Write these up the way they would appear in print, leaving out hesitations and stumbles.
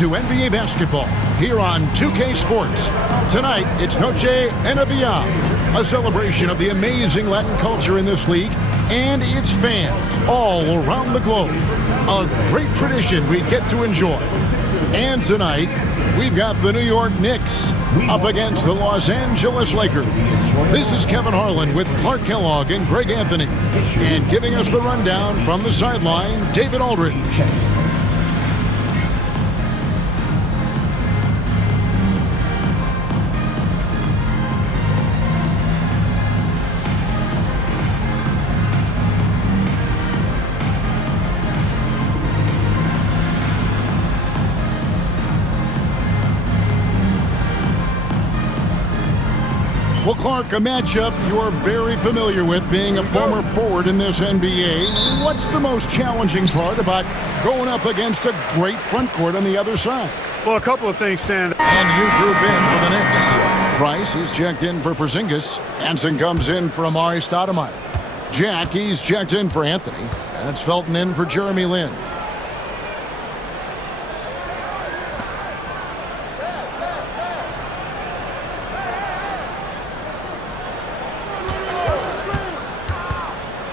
to NBA basketball here on 2K Sports. Tonight, it's Noche NBA, a celebration of the amazing Latin culture in this league and its fans all around the globe. A great tradition we get to enjoy. And tonight, we've got the New York Knicks up against the Los Angeles Lakers. This is Kevin Harlan with Clark Kellogg and Greg Anthony. And giving us the rundown from the sideline, David Aldridge. Well, Clark, a matchup you're very familiar with, being a former forward in this NBA. What's the most challenging part about going up against a great front court on the other side? Well, a couple of things stand. And you group in for the Knicks. Price, he's checked in for Porzingis. Hansen comes in for Amari Stoudemire. Jack, he's checked in for Anthony. And it's Felton in for Jeremy Lin.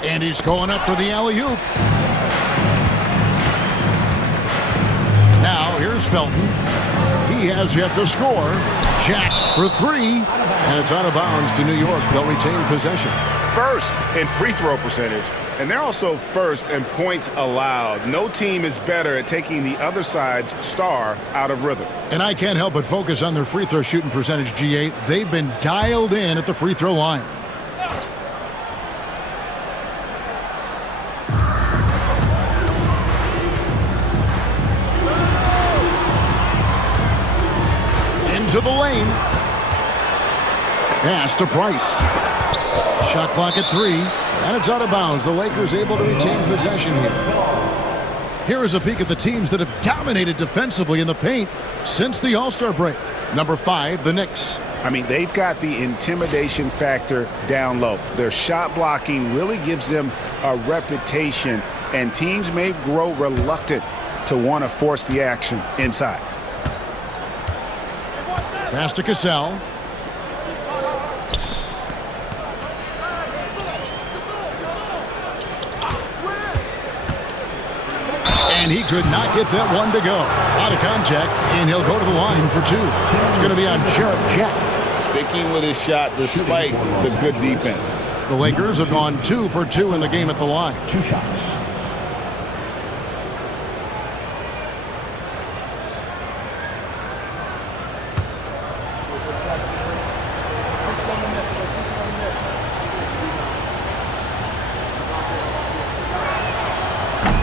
And he's going up for the alley-oop. Now, here's Felton. He has yet to score. Jack for three. And it's out of bounds to New York. They'll retain possession. First in free throw percentage. And they're also first in points allowed. No team is better at taking the other side's star out of rhythm. And I can't help but focus on their free throw shooting percentage, GA. They've been dialed in at the free throw line. To the lane. Pass to Price. Shot clock at 3. And it's out of bounds. The Lakers able to retain possession here. Here is a peek at the teams that have dominated defensively in the paint since the All-Star break. Number 5, the Knicks. I mean, they've got the intimidation factor down low. Their shot blocking really gives them a reputation, and teams may grow reluctant to want to force the action inside. Pass to Cassell. And he could not get that one to go. Out of contact, and he'll go to the line for 2. It's going to be on Jarrett Jack. Sticking with his shot despite the good defense. The Lakers have gone 2 for 2 in the game at the line. 2 shots.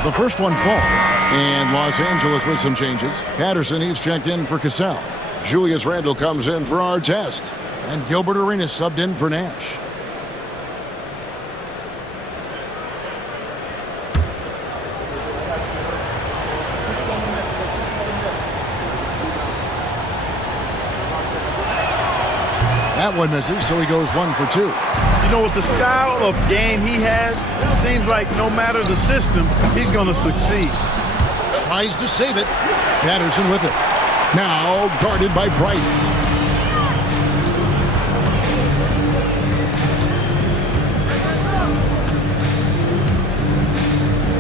The first one falls, and Los Angeles with some changes. Patterson, he's checked in for Cassell. Julius Randle comes in for Artest, and Gilbert Arenas subbed in for Nash. That one misses, so he goes 1 for 2. You know, with the style of game he has, seems like no matter the system, he's going to succeed. Tries to save it. Patterson with it. Now guarded by Price.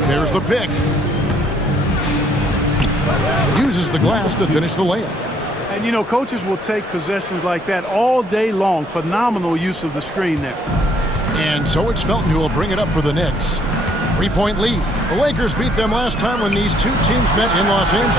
There's the pick. Uses the glass to finish the layup. And, you know, coaches will take possessions like that all day long. Phenomenal use of the screen there. And so it's Felton who will bring it up for the Knicks. 3-point lead. The Lakers beat them last time when these two teams met in Los Angeles.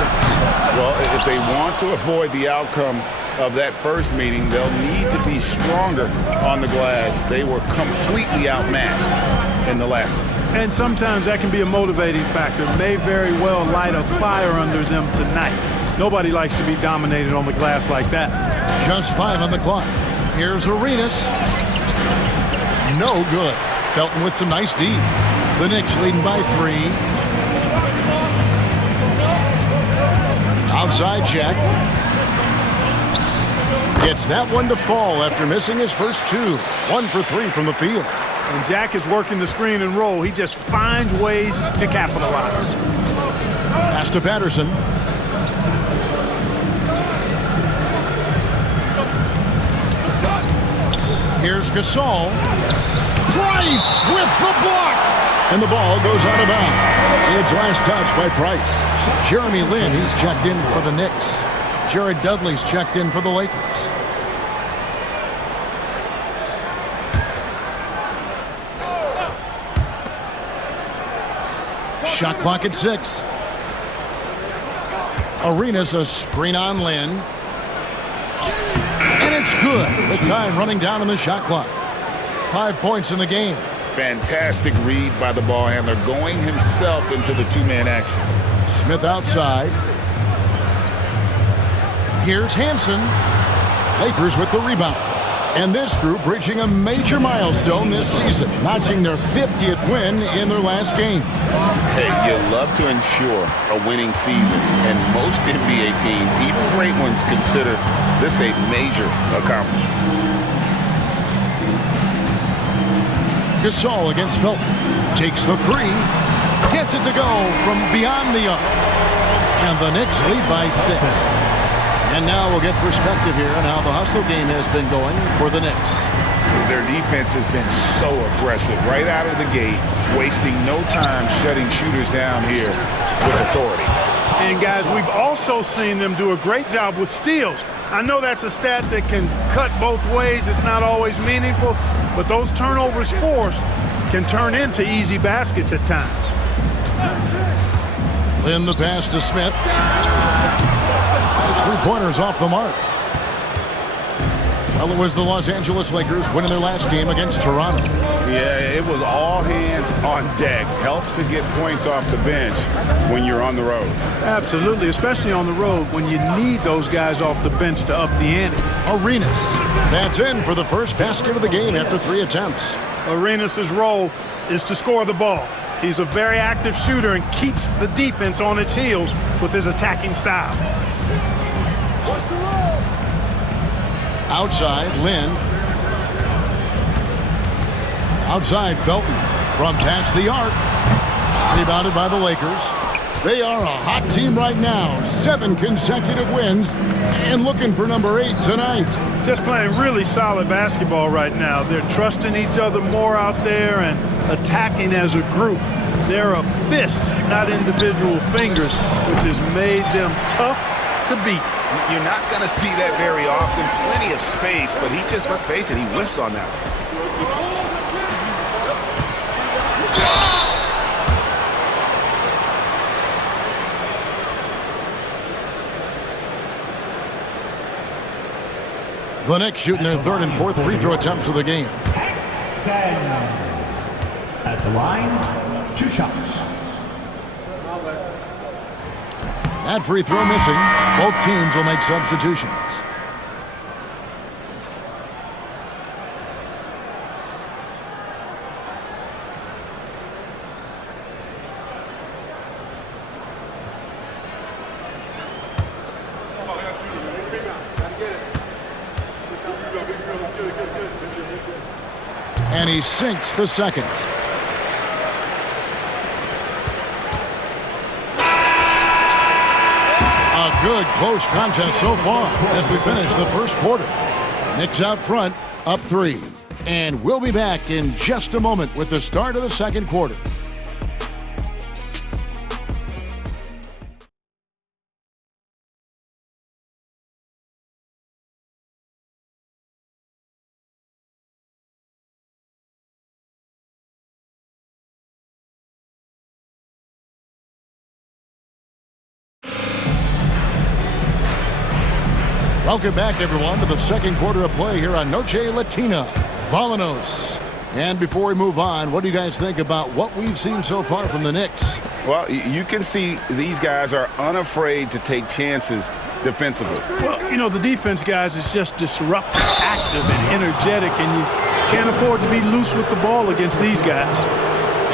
Well, if they want to avoid the outcome of that first meeting, they'll need to be stronger on the glass. They were completely outmatched in the last one. And sometimes that can be a motivating factor. May very well light a fire under them tonight. Nobody likes to be dominated on the glass like that. Just 5 on the clock. Here's Arenas. No good. Felton with some nice D. The Knicks leading by 3. Outside check. Gets that one to fall after missing his first 2. 1 for 3 from the field. And Jack is working the screen and roll. He just finds ways to capitalize. Pass to Patterson. Here's Gasol. Price with the block. And the ball goes out of bounds. It's last touch by Price. Jeremy Lin, he's checked in for the Knicks. Jared Dudley's checked in for the Lakers. Shot clock at 6. Arenas a screen on Lin. And it's good with time running down on the shot clock. 5 points in the game. Fantastic read by the ball handler, going himself into the two-man action. Smith outside. Here's Hansen. Lakers with the rebound. And this group reaching a major milestone this season, notching their 50th win in their last game. Hey, you love to ensure a winning season, and most NBA teams, even great ones, consider this a major accomplishment. Gasol against Felton. Takes the 3. Gets it to go from beyond the arc. And the Knicks lead by 6. And now we'll get perspective here on how the hustle game has been going for the Knicks. Their defense has been so aggressive right out of the gate, wasting no time shutting shooters down here with authority. And guys, we've also seen them do a great job with steals. I know that's a stat that can cut both ways. It's not always meaningful, but those turnovers forced can turn into easy baskets at times. Lin the pass to Smith. Those 3-pointers off the mark. Well, it was the Los Angeles Lakers winning their last game against Toronto. Yeah, it was all hands on deck. Helps to get points off the bench when you're on the road. Absolutely, especially on the road when you need those guys off the bench to up the ante. Arenas. That's in for the first basket of the game after 3 attempts. Arenas' role is to score the ball. He's a very active shooter and keeps the defense on its heels with his attacking style. Outside, Lin. Outside, Felton. From past the arc. Rebounded by the Lakers. They are a hot team right now. 7 consecutive wins. And looking for number 8 tonight. Just playing really solid basketball right now. They're trusting each other more out there and attacking as a group. They're a fist, not individual fingers, which has made them tough to beat. You're not going to see that very often. Plenty of space, but he just, let's face it, he whiffs on that one. The Knicks shooting their 3rd and 4th free throw attempts of the game. At the line, 2 shots. That free throw missing. Both teams will make substitutions. And he sinks the second. A good close contest so far as we finish the first quarter. Knicks out front, up 3. And we'll be back in just a moment with the start of the second quarter. Welcome back, everyone, to the second quarter of play here on Noche Latina. Vámonos. And before we move on, what do you guys think about what we've seen so far from the Knicks? Well, you can see these guys are unafraid to take chances defensively. Well, you know, the defense, guys, is just disruptive, active, and energetic, and you can't afford to be loose with the ball against these guys.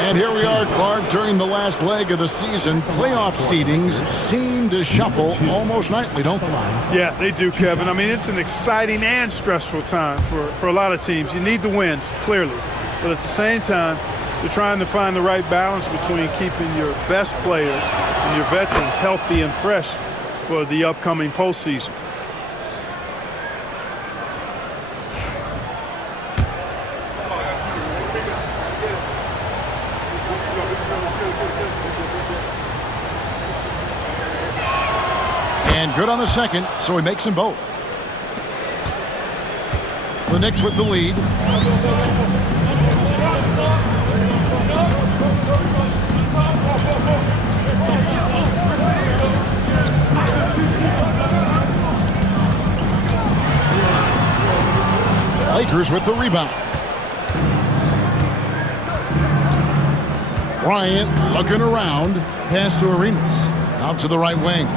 And here we are, Clark, during the last leg of the season. Playoff seedings seem to shuffle almost nightly, don't they? Yeah, they do, Kevin. I mean, it's an exciting and stressful time for a lot of teams. You need the wins, clearly. But at the same time, you're trying to find the right balance between keeping your best players and your veterans healthy and fresh for the upcoming postseason. And good on the second, so he makes them both. The Knicks with the lead. Lakers with the rebound. Bryant looking around. Pass to Arenas. Out to the right wing.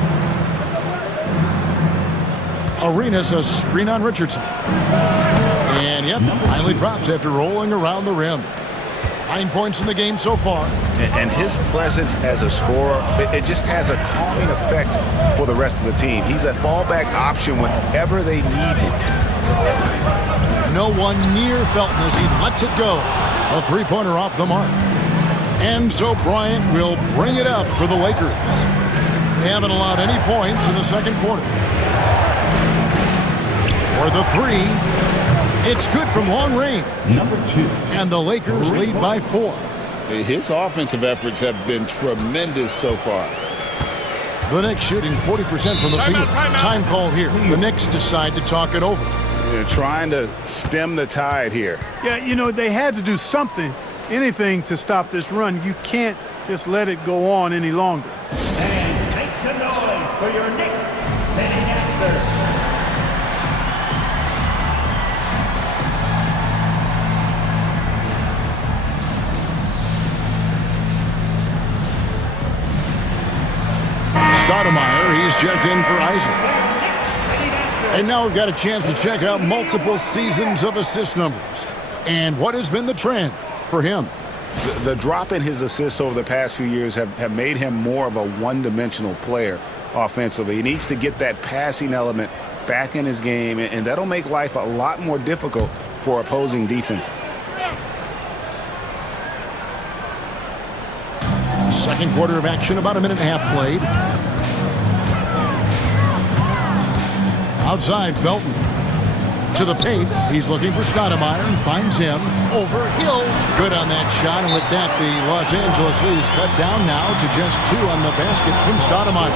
Arenas a screen on Richardson. And yep, finally drops after rolling around the rim. 9 points in the game so far. And his presence as a scorer, it just has a calming effect for the rest of the team. He's a fallback option whenever they need him. No one near Felton as he lets it go. A three-pointer off the mark. And so Bryant will bring it up for the Lakers. They haven't allowed any points in the second quarter. For the three, it's good from long range. Number 2. And the Lakers lead by 4. His offensive efforts have been tremendous so far. The Knicks shooting 40% from the field. Time call here. The Knicks decide to talk it over. They're trying to stem the tide here. Yeah, you know, they had to do something, anything to stop this run. You can't just let it go on any longer. And make some noise for your Knicks sitting answer. Stoudemire, he's checked in for Isaac. And now we've got a chance to check out multiple seasons of assist numbers. And what has been the trend for him? The drop in his assists over the past few years have made him more of a one-dimensional player offensively. He needs to get that passing element back in his game, and that'll make life a lot more difficult for opposing defenses. Second quarter of action, about a minute and a half played. Outside, Felton. To the paint. He's looking for Stoudemire and finds him. Over Hill. Good on that shot. And with that, the Los Angeles lead is cut down now to just 2 on the basket from Stoudemire.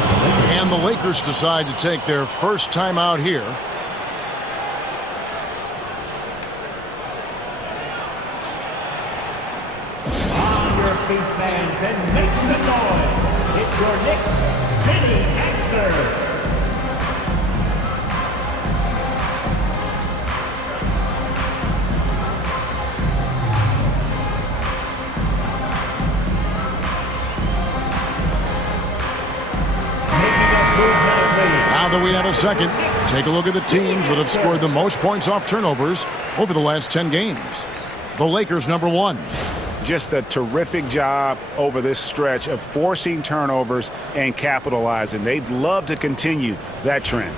And the Lakers decide to take their first time out here. On your feet, fans, and make some noise. It's your Knicks City answer. Now that we have a second, take a look at the teams that have scored the most points off turnovers over the last 10 games. The Lakers, number 1. Just a terrific job over this stretch of forcing turnovers and capitalizing. They'd love to continue that trend.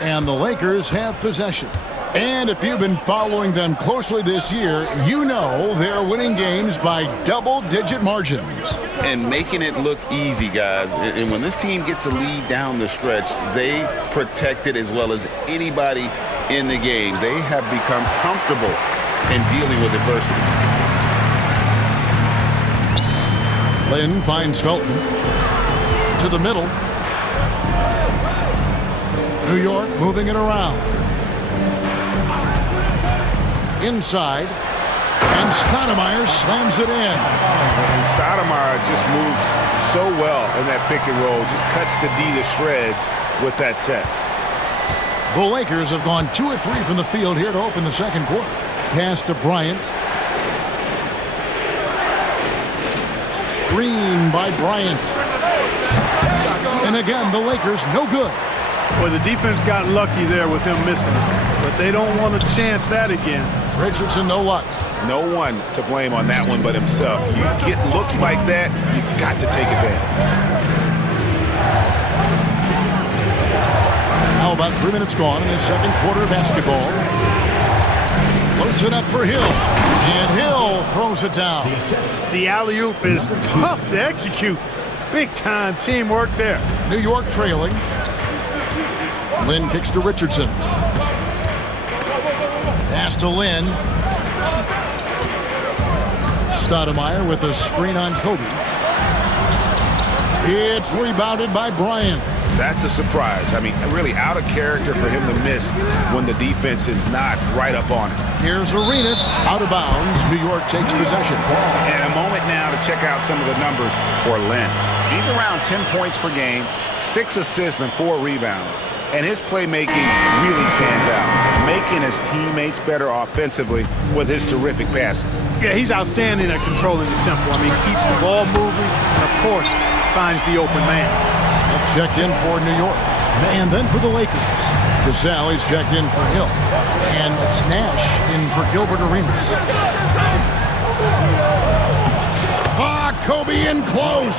And the Lakers have possession. And if you've been following them closely this year, you know they're winning games by double-digit margins. And making it look easy, guys. And when this team gets a lead down the stretch, they protect it as well as anybody in the game. They have become comfortable in dealing with adversity. Lynn finds Felton. To the middle. New York moving it around. Inside. And Stoudemire slams it in. And Stoudemire just moves so well in that pick and roll. Just cuts the D to shreds with that set. The Lakers have gone 2 of 3 from the field here to open the second quarter. Pass to Bryant. Screen by Bryant. And again, the Lakers no good. Well, the defense got lucky there with him missing it, but they don't want to chance that again. Richardson, no luck. No one to blame on that one but himself. You get looks like that, you've got to take advantage. Now about 3 minutes gone in the second quarter of basketball. Floats it up for Hill. And Hill throws it down. The alley-oop is tough to execute. Big-time teamwork there. New York trailing. Lynn kicks to Richardson. Pass to Lynn. Stoudemire with a screen on Kobe. It's rebounded by Bryant. That's a surprise. I mean, really out of character for him to miss when the defense is not right up on it. Here's Arenas, out of bounds. New York takes possession. And a moment now to check out some of the numbers for Lynn. He's around 10 points per game, 6 assists and 4 rebounds. And his playmaking really stands out, making his teammates better offensively with his terrific passing. Yeah, he's outstanding at controlling the tempo. I mean, keeps the ball moving, and of course, finds the open man. Smith checked in for New York. And then for the Lakers, Gasol is checked in for Hill. And it's Nash in for Gilbert Arenas. Kobe in close.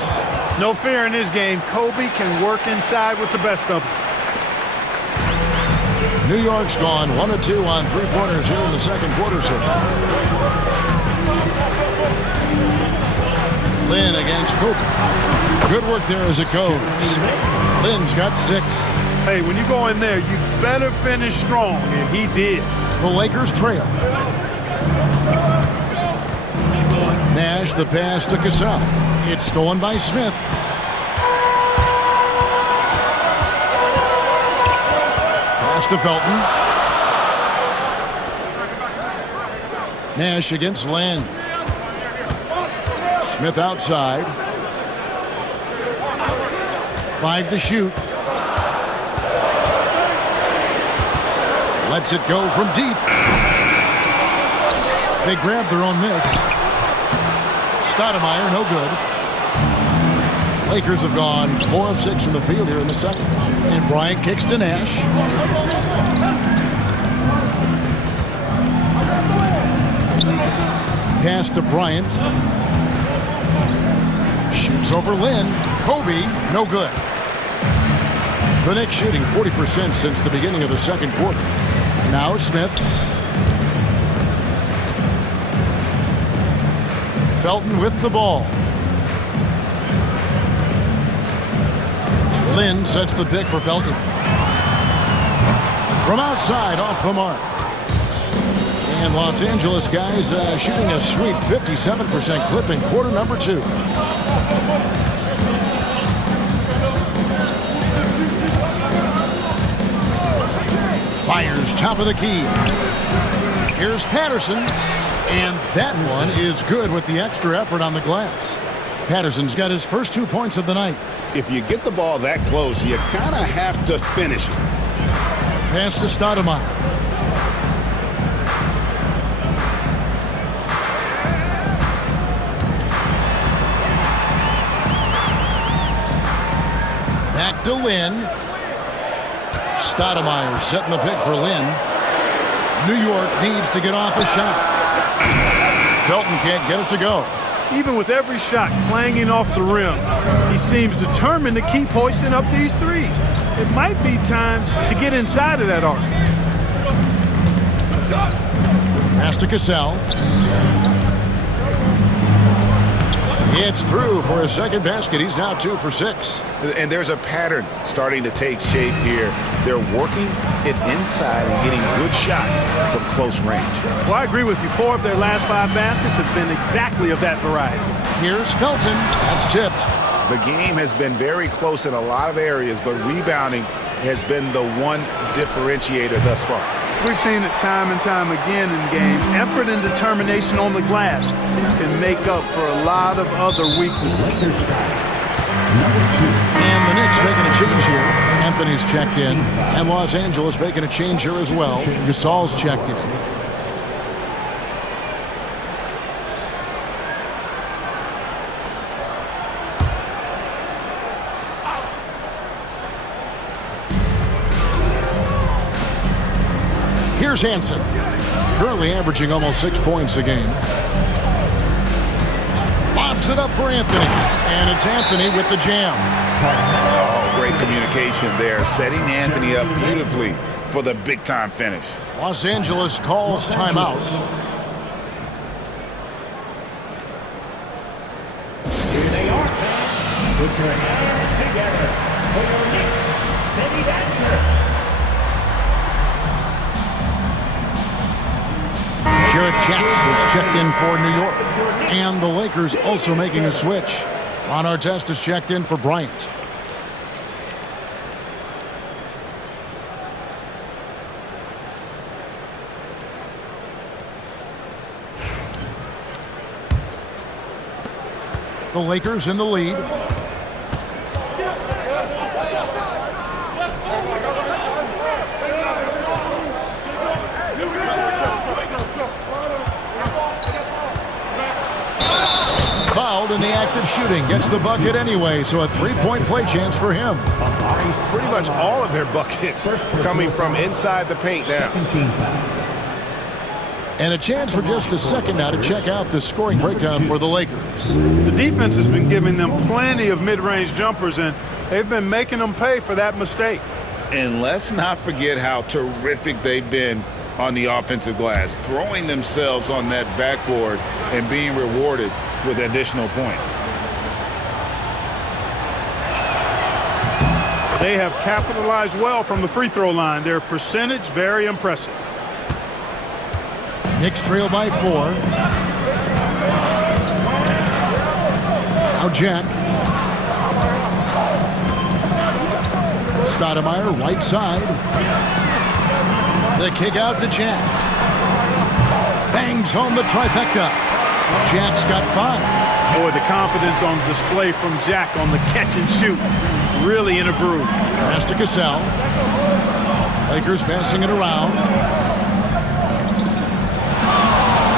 No fear in this game. Kobe can work inside with the best of them. New York's gone 1 of 2 on three-pointers here in the second quarter so far. Lynn against Kobe. Good work there as it goes. Lynn's got 6. Hey, when you go in there, you better finish strong, and he did. The Lakers trail. Nash, the pass to Gasol. It's stolen by Smith. Pass to Felton. Nash against Land. Smith outside. 5 to shoot. Lets it go from deep. They grab their own miss. Stoudemire, no good. Lakers have gone 4 of 6 from the field here in the second. And Bryant kicks to Nash. Pass to Bryant. Shoots over Lynn. Kobe, no good. The Knicks shooting 40% since the beginning of the second quarter. Now Smith. Felton with the ball. Lynn sets the pick for Felton. From outside, off the mark. And Los Angeles guys shooting a sweet 57% clip in quarter number 2. Fires top of the key. Here's Patterson. And that one is good with the extra effort on the glass. Patterson's got his first 2 points of the night. If you get the ball that close, you kind of have to finish it. Pass to Stoudemire. Back to Lynn. Stoudemire setting the pick for Lynn. New York needs to get off a shot. Felton can't get it to go. Even with every shot clanging off the rim, he seems determined to keep hoisting up these threes. It might be time to get inside of that arc. Pass to Gasol. It's through for his second basket. He's now 2 for 6. And there's a pattern starting to take shape here. They're working it inside and getting good shots from close range. Well, I agree with you. 4 of their last 5 baskets have been exactly of that variety. Here's Felton. That's tipped. The game has been very close in a lot of areas, but rebounding has been the one differentiator thus far. We've seen it time and time again in games. Effort and determination on the glass can make up for a lot of other weaknesses. And the Knicks making a change here. Anthony's checked in. And Los Angeles making a change here as well. Gasol's checked in. Here's Hansen, currently averaging almost 6 points a game. Lobs it up for Anthony, and it's Anthony with the jam. Oh, great communication there, setting Anthony up beautifully for the big-time finish. Los Angeles calls timeout. Here they are, fans. Put your hands together for your Knicks City Dancer. Jarrett Jack is checked in for New York. And the Lakers also making a switch. Ron Artest is checked in for Bryant. The Lakers in the lead. Fouled in the act of shooting. Gets the bucket anyway, so a three-point play chance for him. Pretty much all of their buckets coming from inside the paint now. And a chance for just a second now to check out the scoring breakdown for the Lakers. The defense has been giving them plenty of mid-range jumpers, and they've been making them pay for that mistake. And let's not forget how terrific they've been on the offensive glass, throwing themselves on that backboard and being rewarded with additional points. They have capitalized well from the free throw line. Their percentage, very impressive. Knicks trail by 4. Now Jack. Stoudemire, right side. The kick out to Jack. Bangs home the trifecta. Jack's got 5. Boy, the confidence on display from Jack on the catch and shoot. Really in a groove. Pass to Cassell. Lakers passing it around.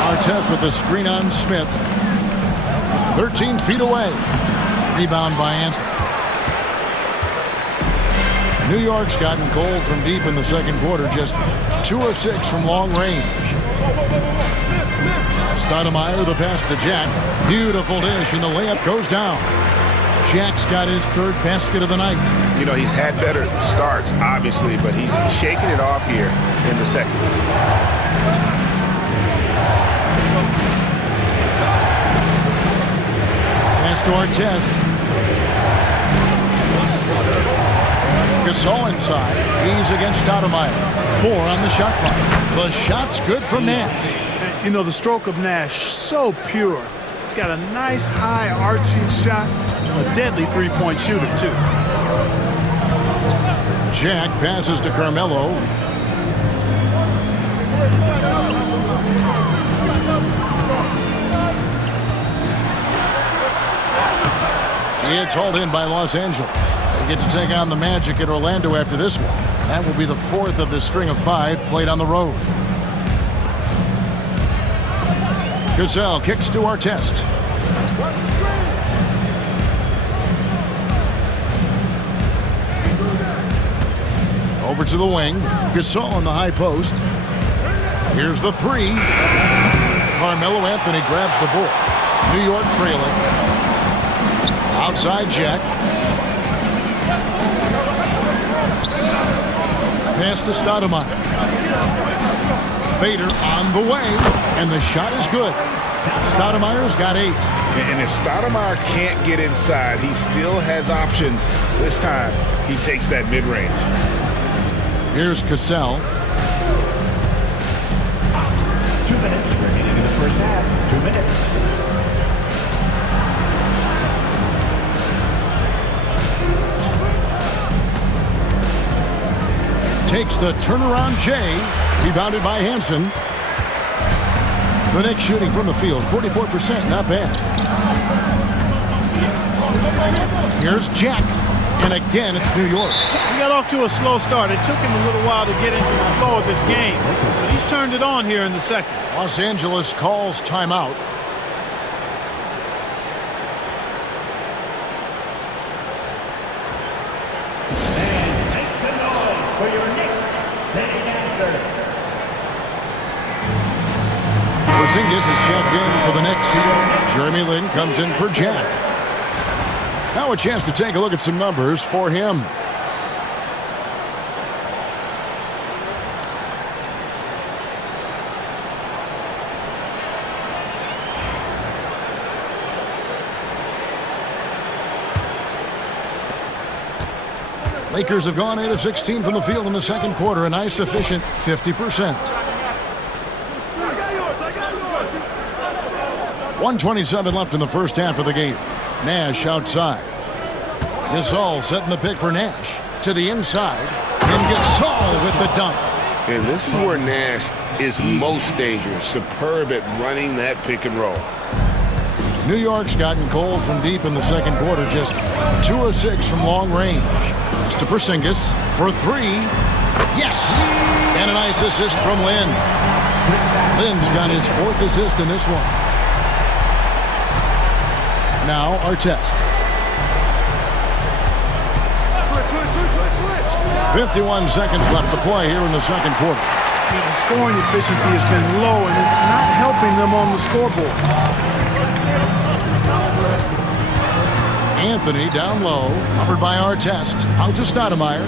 Artest with the screen on Smith. 13 feet away. Rebound by Anthony. New York's gotten cold from deep in the second quarter. Just 2 of 6 from long range. Stoudemire, the pass to Jack. Beautiful dish, and the layup goes down. Jack's got his 3rd basket of the night. You know, he's had better starts, obviously, but he's shaking it off here in the second. Pass to Artest. Gasol inside. He's against Stoudemire. 4 on the shot clock. The shot's good from Nash. You know, the stroke of Nash, so pure. He's got a nice high arching shot. A deadly three-point shooter, too. Jack passes to Carmelo. It's hauled in by Los Angeles. They get to take on the Magic at Orlando after this one. That will be the 4th of the string of 5 played on the road. Cassell kicks to Artest. Over to the wing. Gasol on the high post. Here's the 3. Carmelo Anthony grabs the ball. New York trailing. Outside Jack. Pass to Stoudemire. Fader on the way, and the shot is good. Stoudemire's got 8. And if Stoudemire can't get inside, he still has options. This time, he takes that mid-range. Here's Cassell. 2 minutes remaining in the first half. 2 minutes. Takes the turnaround J. Rebounded by Hansen. The Knicks shooting from the field. 44%, not bad. Here's Jack. And again, it's New York. He got off to a slow start. It took him a little while to get into the flow of this game. But he's turned it on here in the second. Los Angeles calls timeout. And make some noise for your Knicks sitting answer. Porzingis is checked in for the Knicks. Jeremy Lin comes in for Jack. Now a chance to take a look at some numbers for him. Lakers have gone 8 of 16 from the field in the second quarter, a nice efficient 50%. 1:27 left in the first half of the game. Nash outside. Gasol setting the pick for Nash. To the inside. And Gasol with the dunk. And this is where Nash is most dangerous. Superb at running that pick and roll. New York's gotten cold from deep in the second quarter. Just 2 of 6 from long range. It's to Porzingis for 3. Yes! And a nice assist from Lynn. Lynn's got his 4th assist in this one. Now Artest. 51 seconds left to play here in the second quarter. The scoring efficiency has been low, and it's not helping them on the scoreboard. Anthony down low, covered by Artest. Out to Stoudemire.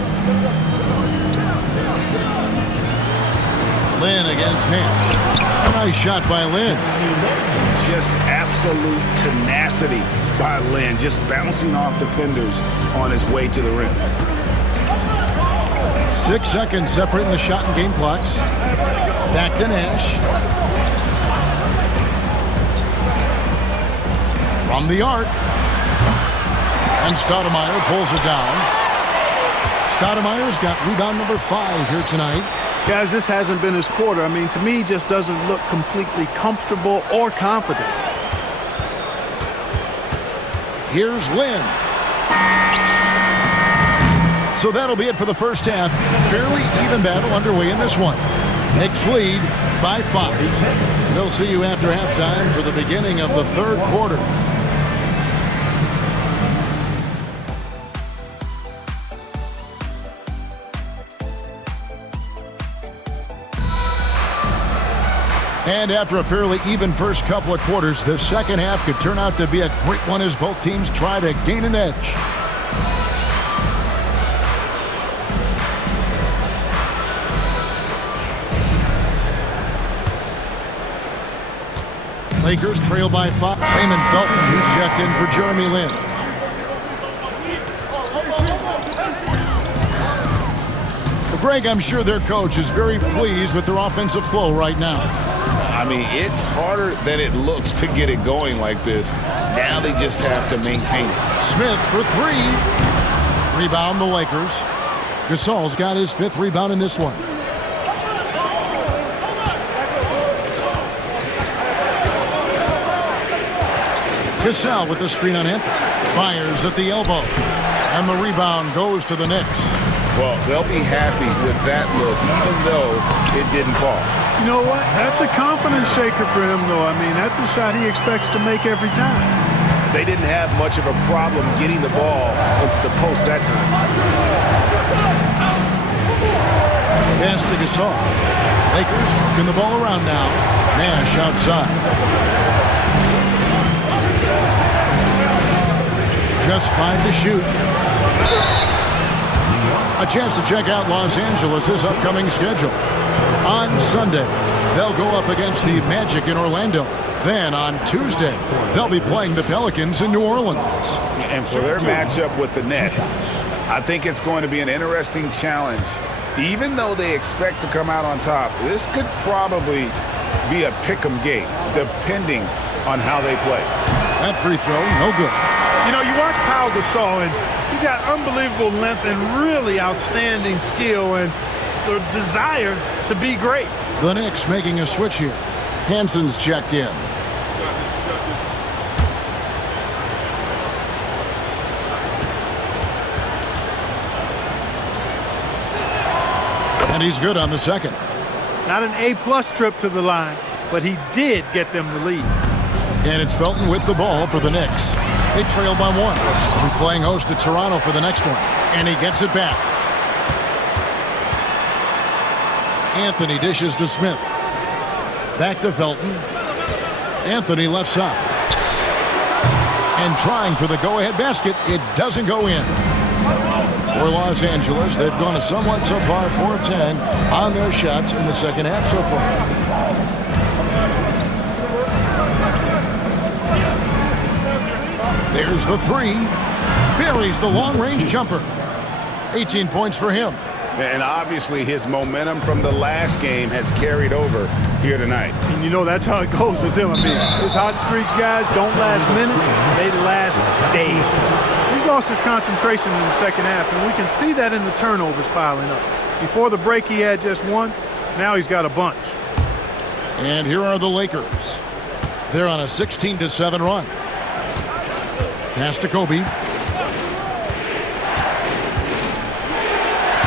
Lynn against Nash. A nice shot by Lynn. Just absolute tenacity by Lynn, just bouncing off defenders on his way to the rim. 6 seconds separating the shot and game clocks. Back to Nash. From the arc. And Stoudemire pulls it down. Stoudemire's got rebound number 5 here tonight. Guys, this hasn't been his quarter. I mean, to me, just doesn't look completely comfortable or confident. Here's Lynn. So that'll be it for the first half. Fairly even battle underway in this one. Knicks lead by 5. We'll see you after halftime for the beginning of the third quarter. And after a fairly even first couple of quarters, the second half could turn out to be a great one as both teams try to gain an edge. Lakers trail by 5. Raymond Felton, who's checked in for Jeremy Lin. Well, Greg, I'm sure their coach is very pleased with their offensive flow right now. I mean, it's harder than it looks to get it going like this. Now they just have to maintain it. Smith for 3. Rebound the Lakers. Gasol's got his 5th rebound in this one. Gasol with the screen on Anthony. Fires at the elbow. And the rebound goes to the Knicks. Well, they'll be happy with that look, even though it didn't fall. You know what? That's a confidence shaker for him, though. I mean, that's a shot he expects to make every time. They didn't have much of a problem getting the ball into the post that time. Pass to Gasol. Lakers working the ball around now. Nash outside. Just 5 to shoot. A chance to check out Los Angeles' upcoming schedule. On Sunday, they'll go up against the Magic in Orlando. Then on Tuesday, they'll be playing the Pelicans in New Orleans. And for their matchup with the Nets, I think it's going to be an interesting challenge. Even though they expect to come out on top, this could probably be a pick'em game, depending on how they play. That free throw, no good. You know, you watch Pau Gasol, and he's got unbelievable length and really outstanding skill and the desire to be great. The Knicks making a switch here. Hanson's checked in. And he's good on the second. Not an A-plus trip to the line, but he did get them the lead. And it's Felton with the ball for the Knicks. They trail by 1. They'll be playing host to Toronto for the next one. And he gets it back. Anthony dishes to Smith. Back to Felton. Anthony left side. And trying for the go-ahead basket. It doesn't go in. For Los Angeles, they've gone a somewhat subpar 4 of 10 on their shots in the second half so far. There's the 3. Buries the long-range jumper. 18 points for him. And obviously his momentum from the last game has carried over here tonight. And you know that's how it goes with him. I mean, his hot streaks, guys, don't last minutes. They last days. He's lost his concentration in the second half, and we can see that in the turnovers piling up. Before the break, he had just one. Now he's got a bunch. And here are the Lakers. They're on a 16-7 run. Pass to Kobe.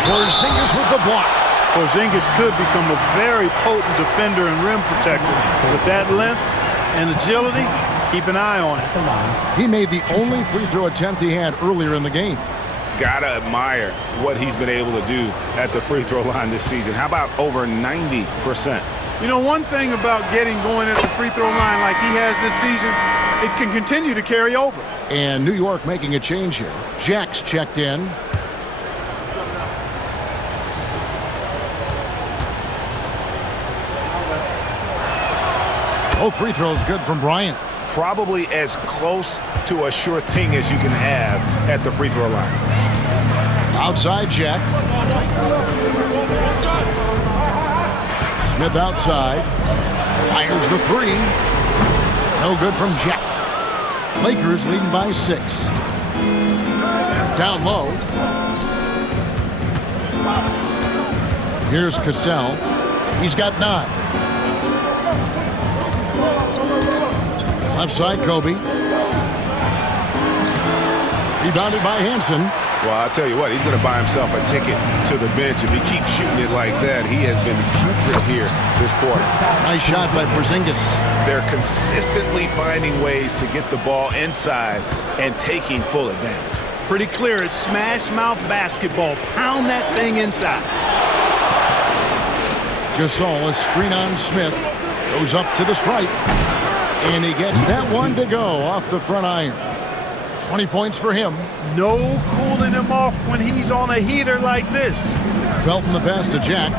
Porzingis with the block. Porzingis could become a very potent defender and rim protector. With that length and agility, keep an eye on it. He made the only free throw attempt he had earlier in the game. Gotta admire what he's been able to do at the free throw line this season. How about over 90%? You know, one thing about getting going at the free throw line like he has this season, it can continue to carry over. And New York making a change here. Jack's checked in. Both free throws good from Bryant. Probably as close to a sure thing as you can have at the free throw line. Outside Jack. Smith outside. Fires the three. No good from Jack. Lakers leading by 6. Down low. Here's Cassell. He's got 9. Left side, Kobe. Rebounded by Hansen. Well, I'll tell you what, he's going to buy himself a ticket to the bench. If he keeps shooting it like that, he has been putrid here this quarter. Nice shot by Porzingis. They're consistently finding ways to get the ball inside and taking full advantage. Pretty clear, it's smash mouth basketball. Pound that thing inside. Gasol, a screen on Smith. Goes up to the stripe. And he gets that one to go off the front iron. 20 points for him. No cooling him off when he's on a heater like this. Felton the pass to Jack.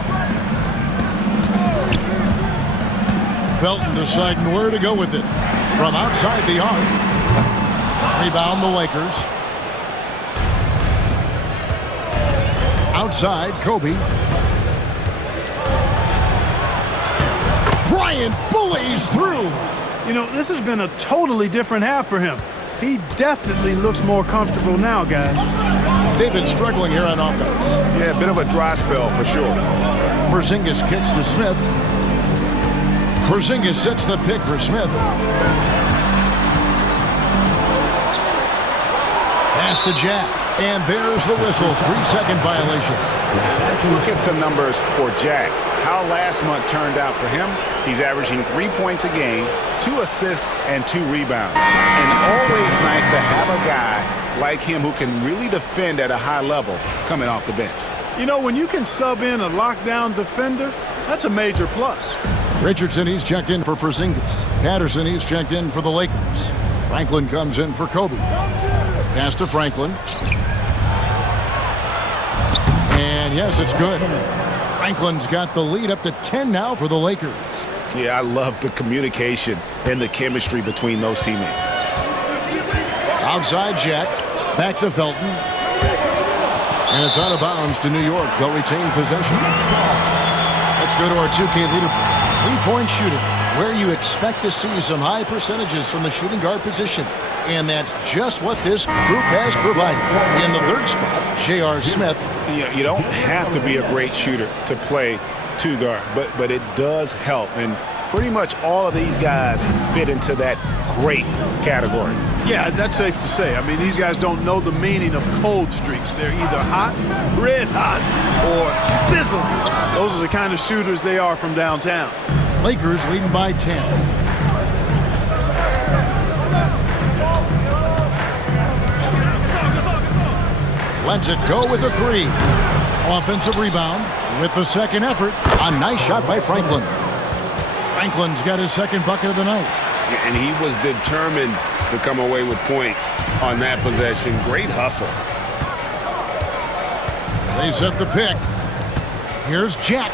Felton deciding where to go with it. From outside the arc. Rebound the Lakers. Outside, Kobe. Bryant bullies through. You know, this has been a totally different half for him. He definitely looks more comfortable now, guys. They've been struggling here on offense. Yeah, a bit of a dry spell for sure. Porzingis kicks to Smith. Porzingis sets the pick for Smith. Pass to Jack. And there's the whistle. 3-second violation. Let's look at some numbers for Jack. How last month turned out for him. He's averaging 3 points a game, 2 assists, and 2 rebounds. And always nice to have a guy like him who can really defend at a high level coming off the bench. You know, when you can sub in a lockdown defender, that's a major plus. Richardson, he's checked in for Porzingis. Patterson, he's checked in for the Lakers. Franklin comes in for Kobe. Pass to Franklin. And yes, it's good. Franklin's got the lead up to 10 now for the Lakers. Yeah, I love the communication and the chemistry between those teammates. Outside Jack. Back to Felton. And it's out of bounds to New York. They'll retain possession. Let's go to our 2K leaderboard. Three-point shooting, where you expect to see some high percentages from the shooting guard position. And that's just what this group has provided. In the third spot, J.R. Smith. You don't have to be a great shooter to play two guard, but it does help. And pretty much all of these guys fit into that great category. Yeah, that's safe to say. I mean, these guys don't know the meaning of cold streaks. They're either hot, red hot, or sizzling. Those are the kind of shooters they are from downtown. Lakers leading by 10. Lets it go with a three. Offensive rebound with the second effort. A nice shot by Franklin. Franklin's got his second bucket of the night. And he was determined to come away with points on that possession. Great hustle. They set the pick. Here's Jack.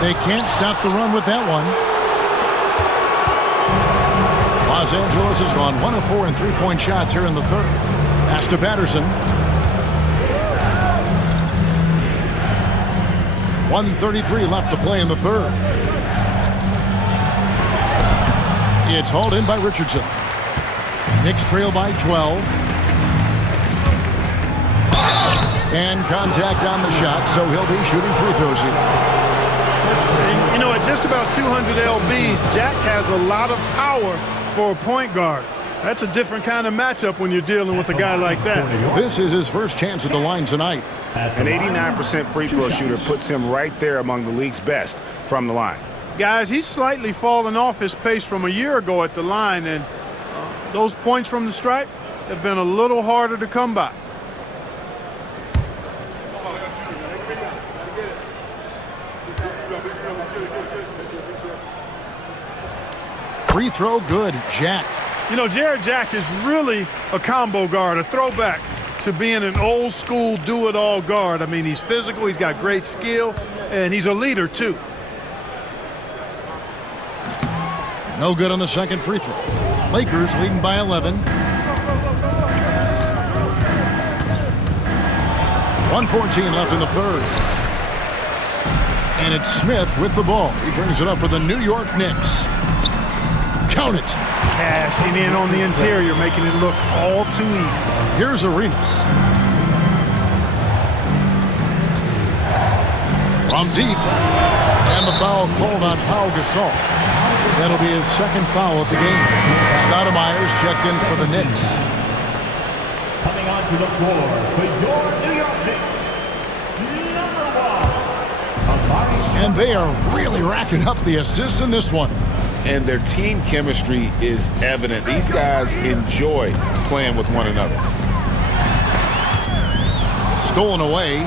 They can't stop the run with that one. Los Angeles has gone 1 of 4 in three-point shots here in the third. Pass to Patterson. 1:33 left to play in the third. It's hauled in by Richardson. Knicks trail by 12. And contact on the shot, so he'll be shooting free throws here. You know, at just about 200 lbs, Jack has a lot of power for a point guard. That's a different kind of matchup when you're dealing with a guy like that. This is his first chance at the line tonight. An 89% free throw shooter puts him right there among the league's best from the line. Guys, he's slightly fallen off his pace from a year ago at the line, and those points from the stripe have been a little harder to come by. Free throw good, Jack. You know, Jared Jack is really a combo guard, a throwback to being an old school do-it-all guard. I mean, he's physical, he's got great skill, and he's a leader too. No good on the second free throw. Lakers leading by 11. 1:14 left in the third. And it's Smith with the ball. He brings it up for the New York Knicks. Count it. Cashing in on the interior, making it look all too easy. Here's Arenas. From deep. And the foul called on Pau Gasol. That'll be his second foul of the game. Stoudemire's checked in for the Knicks. Coming onto the floor for your New York Knicks, number 1. And they are really racking up the assists in this one. And their team chemistry is evident. These guys enjoy playing with one another. Stolen away.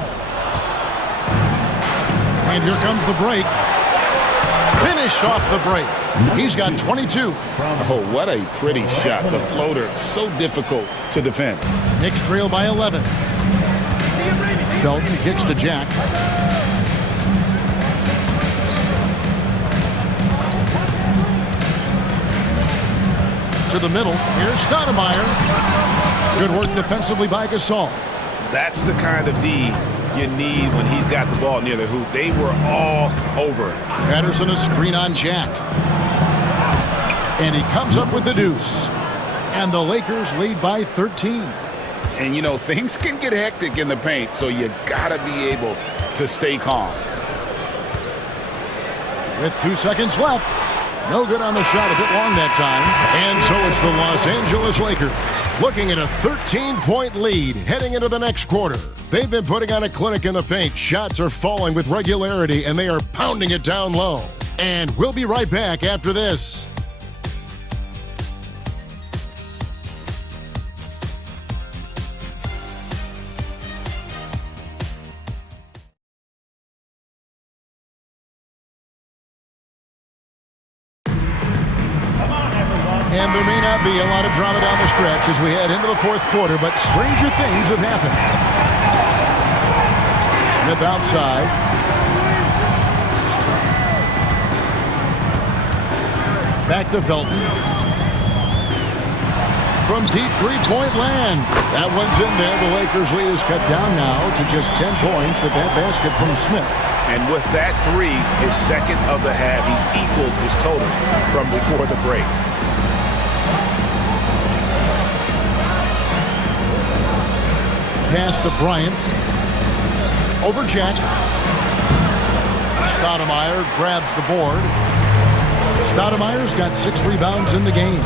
And here comes the break. Finished off the break. He's got 22. Oh, what a pretty shot. The floater, so difficult to defend. Knicks trail by 11. Felton kicks to Jack. To the middle. Here's Stoudemire. Good work defensively by Gasol. That's the kind of D you need when he's got the ball near the hoop. They were all over it. Patterson a screen on Jack. And he comes up with the deuce. And the Lakers lead by 13. And, you know, things can get hectic in the paint, so you got to be able to stay calm. With 2 seconds left. No good on the shot, a bit long that time. And so it's the Los Angeles Lakers looking at a 13-point lead heading into the next quarter. They've been putting on a clinic in the paint. Shots are falling with regularity, and they are pounding it down low. And we'll be right back after this. And there may not be a lot of drama down the stretch as we head into the fourth quarter, but stranger things have happened. Smith outside. Back to Felton. From deep three-point land. That one's in there. The Lakers' lead is cut down now to just 10 points with that basket from Smith. And with that three, his second of the half, he's equaled his total from before the break. Pass to Bryant. Over Jack. Stoudemire grabs the board. Stoudemire's got 6 rebounds in the game.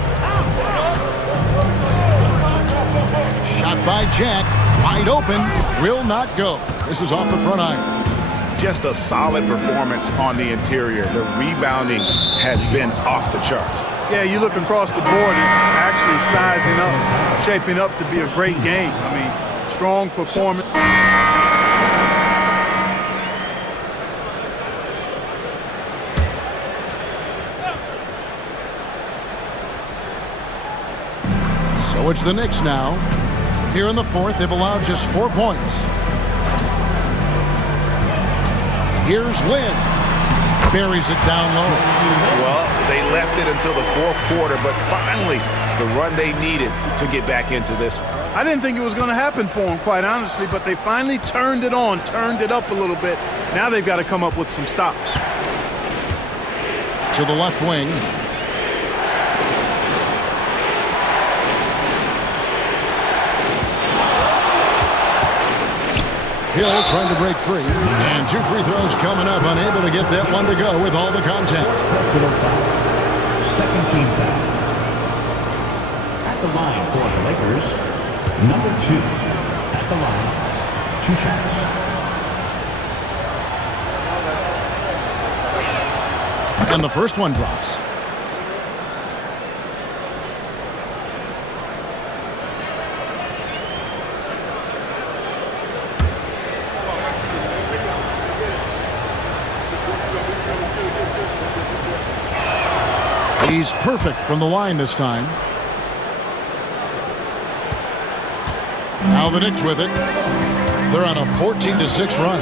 Shot by Jack. Wide open. Will not go. This is off the front iron. Just a solid performance on the interior. The rebounding has been off the charts. Yeah, you look across the board, it's actually sizing up, shaping up to be a great game. I mean, strong performance. So it's the Knicks now. Here in the fourth, they've allowed just 4 points. Here's Lynn. Buries it down low. Well, they left it until the fourth quarter, but finally the run they needed to get back into this one. I didn't think it was going to happen for them, quite honestly, but they finally turned it on, turned it up a little bit. Now they've got to come up with some stops. To the left wing. Hill trying to break free. And 2 free throws coming up, unable to get that one to go with all the contact. Second team foul. At the line for the Lakers, number 2. At the line, 2 shots. And the first one drops. He's perfect from the line this time. Now the Knicks with it. They're on a 14-6 run.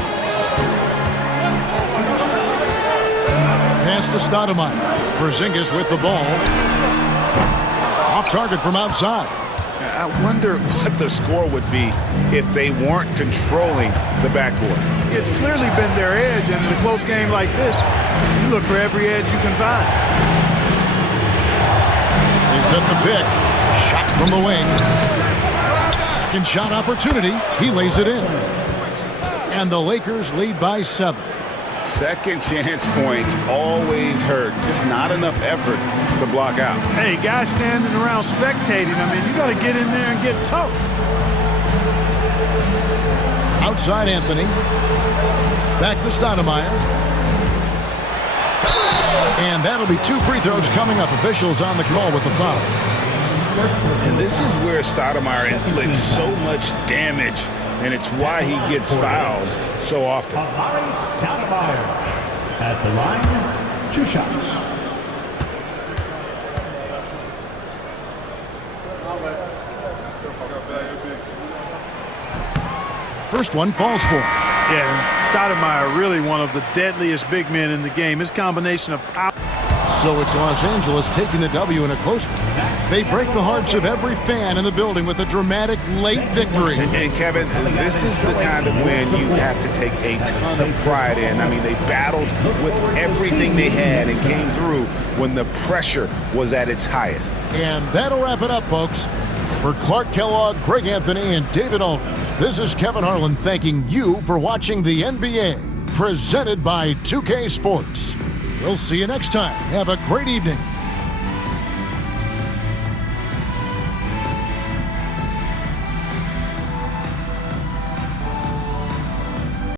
Pass to Stoudemire. Porzingis with the ball. Off target from outside. I wonder what the score would be if they weren't controlling the backboard. It's clearly been their edge, and in a close game like this, you look for every edge you can find. They set the pick. Shot from the wing. Second shot opportunity. He lays it in. And the Lakers lead by 7. Second chance points always hurt. Just not enough effort to block out. Hey, guys standing around spectating, I mean, you got to get in there and get tough. Outside Anthony. Back to Stoudemire. And that'll be 2 free throws coming up. Officials on the call with the foul. And this is where Stoudemire inflicts so much damage, and it's why he gets fouled so often. Stoudemire. At the line, 2 shots. First one falls for him. Yeah, Stoudemire really one of the deadliest big men in the game. His combination of power. So it's Los Angeles taking the W in a close one. They break the hearts of every fan in the building with a dramatic late victory. And Kevin, this is the kind of win you have to take a ton of pride in. I mean, they battled with everything they had and came through when the pressure was at its highest. And that'll wrap it up, folks. For Clark Kellogg, Greg Anthony, and David Aldridge, this is Kevin Harlan thanking you for watching the NBA, presented by 2K Sports. We'll see you next time. Have a great evening.